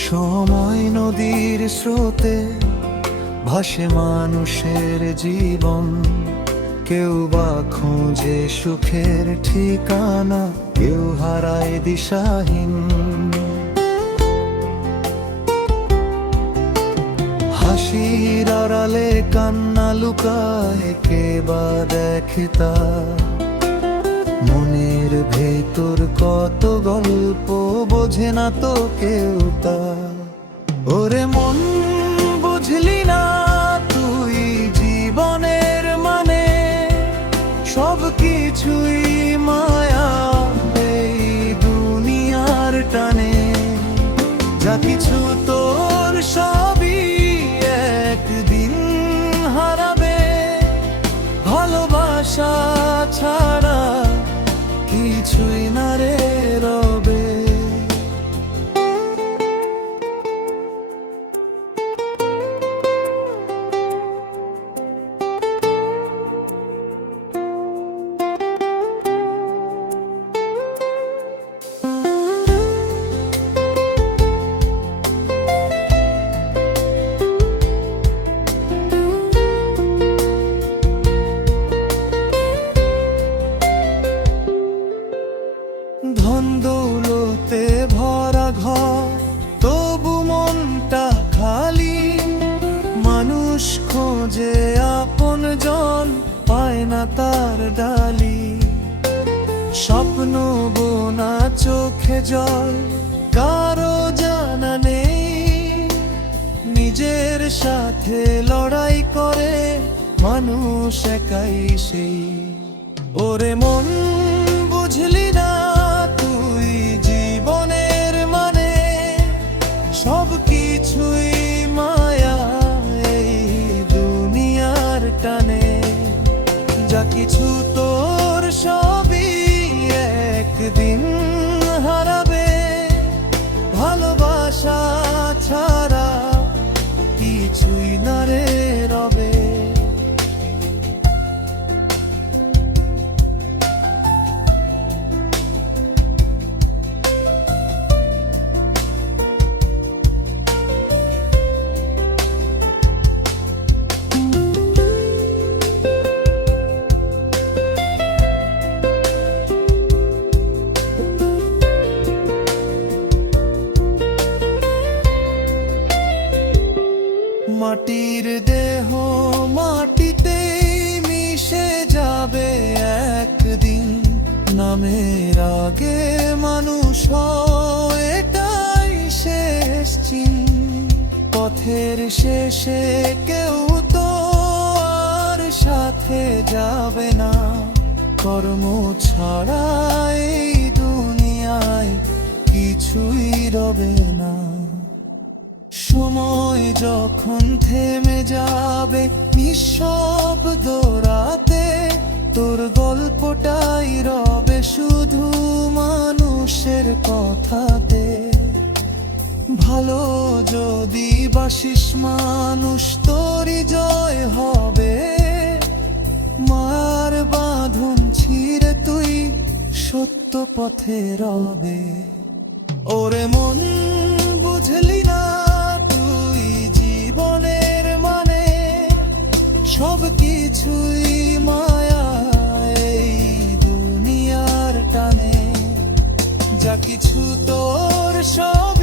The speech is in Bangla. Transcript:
সময় নদীর স্রোতে ভাসে মানুষের জীবন, কেউ বা খোঁজে সুখের ঠিকানা, কেউ হারায় দিশাহীন। হাসির আড়ালে কান্না লুকায়, কে বা দেখে তা মনের ভেতর কত গল্প, বোঝে না তো কেউ তা। ওরে মন, বুঝলি না তুই জীবনের মানে, সব কিছুই মায়া এই দুনিয়ার টানে। যা কিছু তোর সবই একদিন হারাবে, ভালোবাসা ছাড়া কিছুই না রে রবে। ধন দৌলতে ভরা ঘর, তবু মনটা খালি। মানুষ খোঁজে আপন জন, পায় না তার ডালি। স্বপ্ন বোনা চোখে জল, কারো জানা নেই। নিজের সাথে লড়াই করে মানুষ একাই সেই। ওরে মন, বুঝলি না তুই জীবনের মানে, সব কিছুই মায়া এই দুনিয়ার টানে। যা কিছু তোর সবই একদিন হারাবে, ভালোবাসা ছাড়া কিছুই না রে রবে। মাটির দেহ মাটিতে মিশে যাবে একদিন, নামের আগে মানুষ হয়, এটাই শেষ চিহ্ন। পথের শেষে কেউ তো আর সাথে যাবে না, কর্ম ছাড়া এই দুনিয়ায় কিছুই রবে না। সময় যখন থেমে যাবে নিঃশব্দ রাতে, তোর গল্পটাই রবে শুধু মানুষের কথাতে। ভালো যদি বাসিস মানুষ, তোরই জয় হবে। মার বাঁধন ছিঁড়ে তুই সত্য পথে রবে। ওরে মন, বুঝলি না তুই জীবনের মানে, সব কিছুই মায়া এই দুনিয়ার টানে। যা কিছু তোর সব